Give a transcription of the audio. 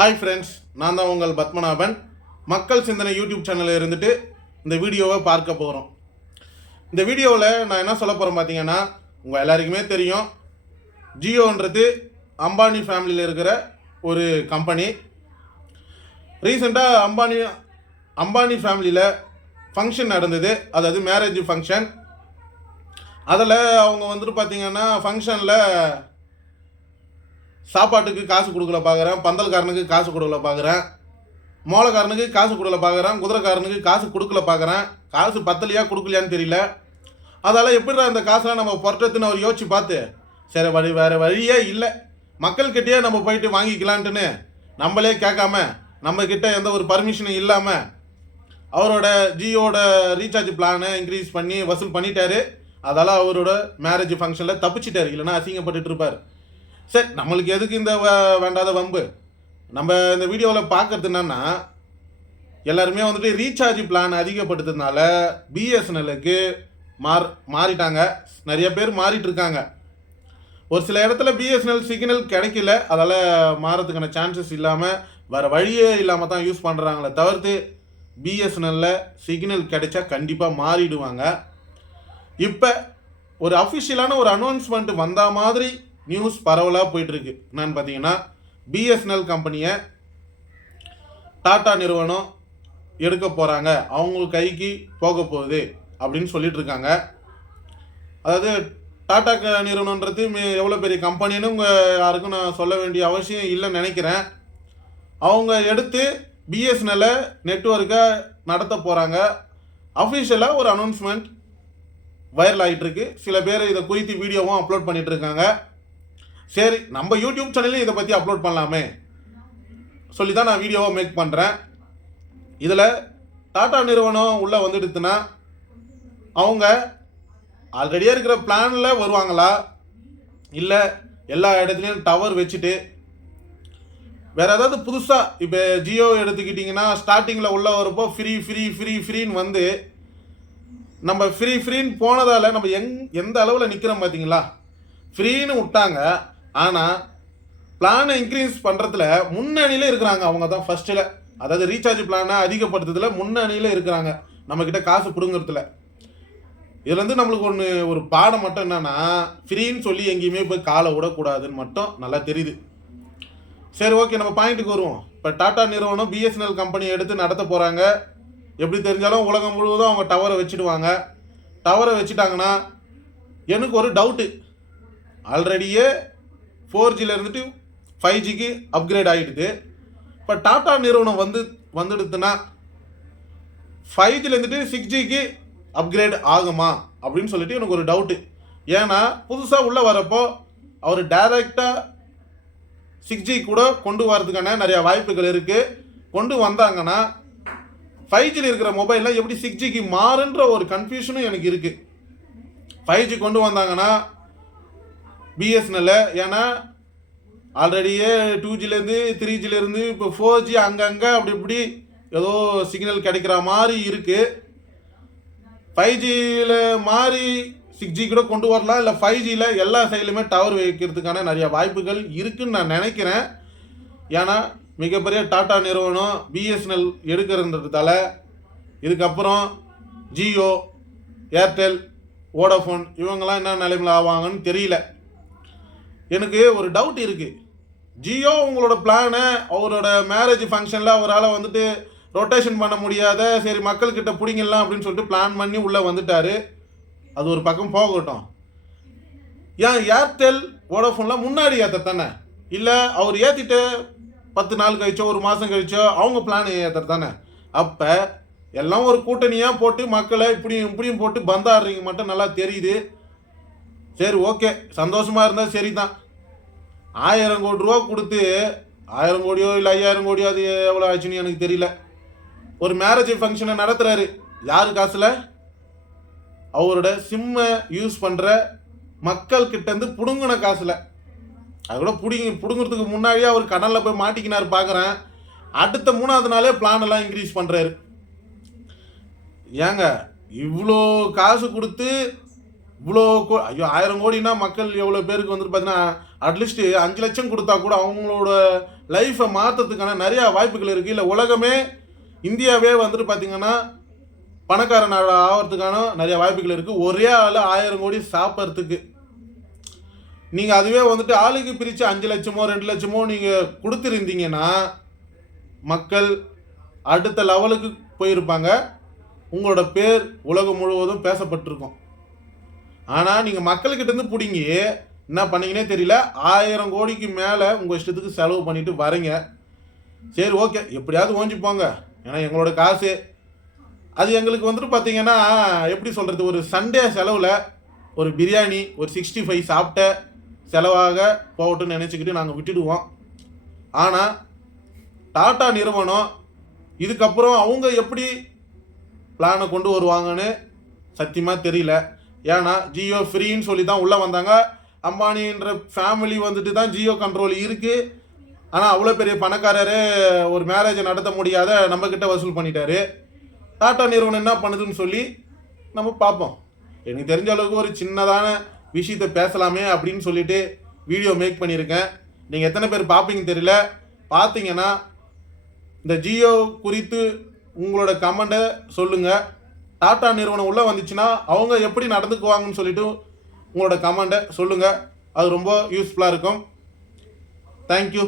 Hi friends, நான் தான் உங்கள் பத்மநாபன். மக்கள் சிந்தனை யூடியூப் சேனலில் இருந்துட்டு இந்த வீடியோவை பார்க்க போகிறோம். இந்த வீடியோவில் நான் என்ன சொல்ல போகிறேன் பார்த்தீங்கன்னா, உங்கள் எல்லாருக்குமே தெரியும், ஜியோன்றது அம்பானி ஃபேமிலியில் இருக்கிற ஒரு கம்பெனி. ரீசெண்டாக அம்பானி ஃபேமிலியில் ஃபங்க்ஷன் நடந்தது, அதாவது மேரேஜ் ஃபங்க்ஷன். அதில் அவங்க வந்துட்டு பார்த்தீங்கன்னா ஃபங்க்ஷனில் சாப்பாட்டுக்கு காசு கொடுக்கல பார்க்குறேன், பந்தல்காரனுக்கு காசு கொடுக்கல பார்க்குறேன், மோளக்காரனுக்கு காசு கொடுக்கல பார்க்குறேன், குதிரைக்காரனுக்கு காசு கொடுக்கல பார்க்குறேன். காசு பத்தலையா கொடுக்கலையான்னு தெரியல. அதால் எப்படி அந்த காசெல்லாம் நம்ம புரட்டத்துன்னு அவர் யோசிச்சு பார்த்து, சரி வேறு வழியே இல்லை, மக்கள்கிட்டயே நம்ம போயிட்டு வாங்கிக்கலான்ட்டுன்னு நம்மளே கேட்காம, நம்மக்கிட்ட எந்த ஒரு பர்மிஷனும் இல்லாமல் அவரோட ஜியோட ரீசார்ஜ் பிளானை இன்க்ரீஸ் பண்ணி வசூல் பண்ணிட்டாரு. அதால் அவரோட மேரேஜ் ஃபங்க்ஷனில் தப்பிச்சிட்டார், இல்லைன்னா அசிங்கப்பட்டு இருப்பார். சரி, நம்மளுக்கு எதுக்கு இந்த வேண்டாத வம்பு? நம்ம இந்த வீடியோவில் பார்க்கறது என்னன்னா, எல்லாருமே வந்துட்டு ரீசார்ஜ் பிளான் அதிகப்படுத்துறதுனால பிஎஸ்என்எல்லுக்கு மாறிட்டாங்க. நிறைய பேர் மாறிட்டு இருக்காங்க. ஒரு சில இடத்துல பிஎஸ்என்எல் சிக்னல் கிடைக்கல, அதால் மாறதுக்கான சான்சஸ் இல்லாமல் வேறு வழியே இல்லாமல் தான் யூஸ் பண்ணுறாங்களே தவிர்த்து பிஎஸ்என்எல்லில் சிக்னல் கிடைச்சா கண்டிப்பாக மாறிடுவாங்க. இப்போ ஒரு அஃபிஷியலான ஒரு அனௌன்ஸ்மெண்ட் வந்த மாதிரி நியூஸ் பரவலாக போயிட்டுருக்கு. என்னன்னு பார்த்தீங்கன்னா, பிஎஸ்என்எல் கம்பெனியை டாடா நிறுவனம் எடுக்க போகிறாங்க, அவங்க கைக்கு போக போகுது அப்படின்னு சொல்லிட்டு இருக்காங்க. அதாவது டாடா நிறுவனன்றது எவ்வளோ பெரிய கம்பெனின்னு யாருக்கும் நான் சொல்ல வேண்டிய அவசியம் இல்லைன்னு நினைக்கிறேன். அவங்க எடுத்து பிஎஸ்என்எல்லை நெட்வொர்க்கை நடத்த போகிறாங்க. அஃபிஷியலாக ஒரு அனௌன்ஸ்மெண்ட் வைரல் ஆகிட்டுருக்கு. சில பேர் இதை குறித்து வீடியோவும் அப்லோட் பண்ணிகிட்டு இருக்காங்க. சரி, நம்ம யூடியூப் சேனல்லையும் இதை பற்றி அப்லோட் பண்ணலாமே சொல்லி தான் நான் வீடியோவை மேக் பண்ணுறேன். இதில் டாடா நிறுவனம் உள்ளே வந்துடுதுன்னா அவங்க ஆல்ரெடியாக இருக்கிற பிளானில் வருவாங்களா, இல்லை எல்லா இடத்துலையும் டவர் வச்சுட்டு வேறு ஏதாவது புதுசாக, இப்போ ஜியோ எடுத்துக்கிட்டிங்கன்னா ஸ்டார்டிங்கில் உள்ளே வரப்போ ஃப்ரீன்னு வந்து நம்ம ஃப்ரீன்னு போனதால் நம்ம எந்த அளவில் நிற்கிறோம் பார்த்தீங்களா? ஃப்ரீன்னு விட்டாங்க, ஆனால் பிளானை இன்க்ரீஸ் பண்ணுறதுல முன்னணியில் இருக்கிறாங்க. அவங்க தான் ஃபஸ்ட்டில், அதாவது ரீசார்ஜ் பிளானை அதிகப்படுத்துறதுல முன்னணியில் இருக்கிறாங்க, நம்மக்கிட்ட காசு பிடுங்கிறதுல. இதுலேருந்து நம்மளுக்கு ஒரு பாடம் மட்டும் என்னென்னா, ஃப்ரீன்னு சொல்லி எங்கேயுமே போய் காலை விடக்கூடாதுன்னு மட்டும் நல்லா தெரியுது. சரி, ஓகே, நம்ம பாயிண்ட்டுக்கு வருவோம். இப்போ டாடா நிறுவனம் பிஎஸ்என்எல் கம்பெனி எடுத்து நடத்த போகிறாங்க. எப்படி தெரிஞ்சாலும் உலகம் முழுவதும் அவங்க டவரை வச்சுடுவாங்க. டவரை வச்சுட்டாங்கன்னா எனக்கு ஒரு டவுட்டு, ஆல்ரெடியே 4Gயில் இருந்துட்டு 5Gக்கு அப்கிரேட் ஆகிடுது. இப்போ டாடா நிறுவனம் வந்துடுதுன்னா 5Gயில் இருந்துட்டு 6Gக்கு அப்கிரேட் ஆகுமா அப்படின்னு சொல்லிட்டு எனக்கு ஒரு டவுட்டு. ஏன்னா புதுசாக உள்ளே வரப்போ அவர் டைரெக்டாக 6G கூட கொண்டு வரதுக்கான நிறையா வாய்ப்புகள் இருக்குது. கொண்டு வந்தாங்கன்னா 5Gயில் இருக்கிற மொபைலில் எப்படி 6Gக்கு மாறுன்ற ஒரு கன்ஃபியூஷனும் எனக்கு இருக்குது. 5G கொண்டு வந்தாங்கன்னா பிஎஸ்என்எல், ஏன்னா ஆல்ரெடியே 2Gலேருந்து 3Gலேருந்து இப்போ 4G அங்கங்கே அப்படி இப்படி ஏதோ சிக்னல் கிடைக்கிற மாதிரி இருக்குது. 5Gயில் மாறி 6G கூட கொண்டு வரலாம், இல்லை 5Gயில் எல்லா சைட்லையுமே டவர் வைக்கிறதுக்கான நிறைய வாய்ப்புகள் இருக்குதுன்னு நான் நினைக்கிறேன். ஏன்னா மிகப்பெரிய டாடா நிறுவனம் பிஎஸ்என்எல் எடுக்கிறதுனால இதுக்கப்புறம் ஜியோ, ஏர்டெல், வோடாஃபோன் இவங்கெல்லாம் என்ன நிலைமையில் ஆவாங்கன்னு தெரியல. எனக்கு ஒரு டவுட் இருக்குது. ஜியோ உங்களோட பிளானை அவரோட மேரேஜ் ஃபங்க்ஷனில் அவரால் வந்துட்டு ரொட்டேஷன் பண்ண முடியாத, சரி மக்கள்கிட்ட பிடிங்கலாம் அப்படின்னு சொல்லிட்டு பிளான் பண்ணி உள்ளே வந்துட்டார். அது ஒரு பக்கம் போகட்டும். ஏன் ஏர்டெல், வோடாஃபோன்லாம் முன்னாடி ஏற்றத்தானே, இல்லை அவர் ஏற்றிட்டு 10 நாள் கழிச்சோ ஒரு மாதம் கழிச்சோ அவங்க பிளான் ஏற்றுறதானே. அப்போ எல்லாம் ஒரு கூட்டணியாக போட்டு மக்களை இப்படியும் போட்டு பந்தாடுறீங்க மட்டும் நல்லா தெரியுது. சரி, ஓகே, சந்தோஷமாக இருந்தால் சரி தான். 1000 கோடி ரூபா கொடுத்து 1000 கோடியோ இல்லை 5000 கோடியோ அது எவ்வளோ ஆச்சுன்னு எனக்கு தெரியல, ஒரு மேரேஜ் ஃபங்க்ஷனை நடத்துகிறாரு. யார் காசில்? அவரோட சிம்மை யூஸ் பண்ணுற மக்கள்கிட்டேருந்து பிடுங்கின காசில். அது கூட பிடுங்கிறதுக்கு முன்னாடியே அவர் கடலில் போய் மாட்டிக்கினார் பார்க்குறேன். அடுத்த 3ஆவது நாளே பிளான் எல்லாம் இன்க்ரீஸ் பண்ணுறாரு. ஏங்க இவ்வளோ காசு கொடுத்து இவ்வளோ ஐயோ 1000 கோடினா மக்கள் எவ்வளோ பேருக்கு வந்துட்டு பார்த்தீங்கன்னா அட்லீஸ்ட் 5 லட்சம் கொடுத்தா கூட அவங்களோட லைஃப்பை மாற்றத்துக்கான நிறையா வாய்ப்புகள் இருக்குது. இல்லை உலகமே இந்தியாவே வந்துட்டு பார்த்தீங்கன்னா பணக்கார நாடு ஆகிறதுக்கான நிறைய வாய்ப்புகள் இருக்குது. ஒரே ஆள் 1000 கோடி சாப்பிட்றதுக்கு. நீங்கள் அதுவே வந்துட்டு ஆளுக்கு பிரித்து 5 லட்சமோ 2 லட்சமோ நீங்கள் கொடுத்துருந்தீங்கன்னா மக்கள் அடுத்த லெவலுக்கு போயிருப்பாங்க. உங்களோட பேர் உலகம் முழுவதும் பேசப்பட்டிருக்கும். ஆனால் நீங்கள் மக்கள்கிட்டேருந்து பிடிங்கி என்ன பண்ணீங்கன்னே தெரியல. 1000 கோடிக்கு மேலே உங்கள் இஷ்டத்துக்கு செலவு பண்ணிட்டு வரீங்க. சரி, ஓகே, எப்படியாவது ஓஞ்சி போங்க. ஏன்னா எங்களோட காசு அது எங்களுக்கு வந்துட்டு பார்த்தீங்கன்னா எப்படி சொல்கிறது, ஒரு சண்டே செலவில் ஒரு பிரியாணி ஒரு 65 சாப்பிட்ட செலவாக போகட்டும்னு நினச்சிக்கிட்டு நாங்கள் விட்டுடுவோம். ஆனால் டாடா நிறுவனம் இதுக்கப்புறம் அவங்க எப்படி பிளானை கொண்டு வருவாங்கன்னு சத்தியமாக தெரியல. ஏன்னா ஜியோ ஃப்ரீன்னு சொல்லி தான் உள்ளே வந்தாங்க. அம்பானின்ற ஃபேமிலி வந்துட்டு தான் ஜியோ கண்ட்ரோல் இருக்குது. ஆனால் அவ்வளோ பெரிய பணக்காரர் ஒரு மேரேஜை நடத்த முடியாத நம்மக்கிட்ட வசூல் பண்ணிட்டாரு. டாடா நிறுவனம் என்ன பண்ணுதுன்னு சொல்லி நம்ம பார்ப்போம். எனக்கு தெரிஞ்ச அளவுக்கு ஒரு சின்னதான விஷயத்தை பேசலாமே அப்படின்னு சொல்லிட்டு வீடியோ மேக் பண்ணியிருக்கேன். நீங்கள் எத்தனை பேர் பார்ப்பீங்க தெரியல. பார்த்தீங்கன்னா இந்த ஜியோ குறித்து உங்களோட கமெண்ட்டை சொல்லுங்கள். டாடா நிறுவனம் உள்ளே வந்துச்சுன்னா அவங்க எப்படி நடந்துக்குவாங்கன்னு சொல்லிட்டு உங்களோட கமெண்ட்டை சொல்லுங்கள். அது ரொம்ப யூஸ்ஃபுல்லாக இருக்கும். தேங்க்யூ.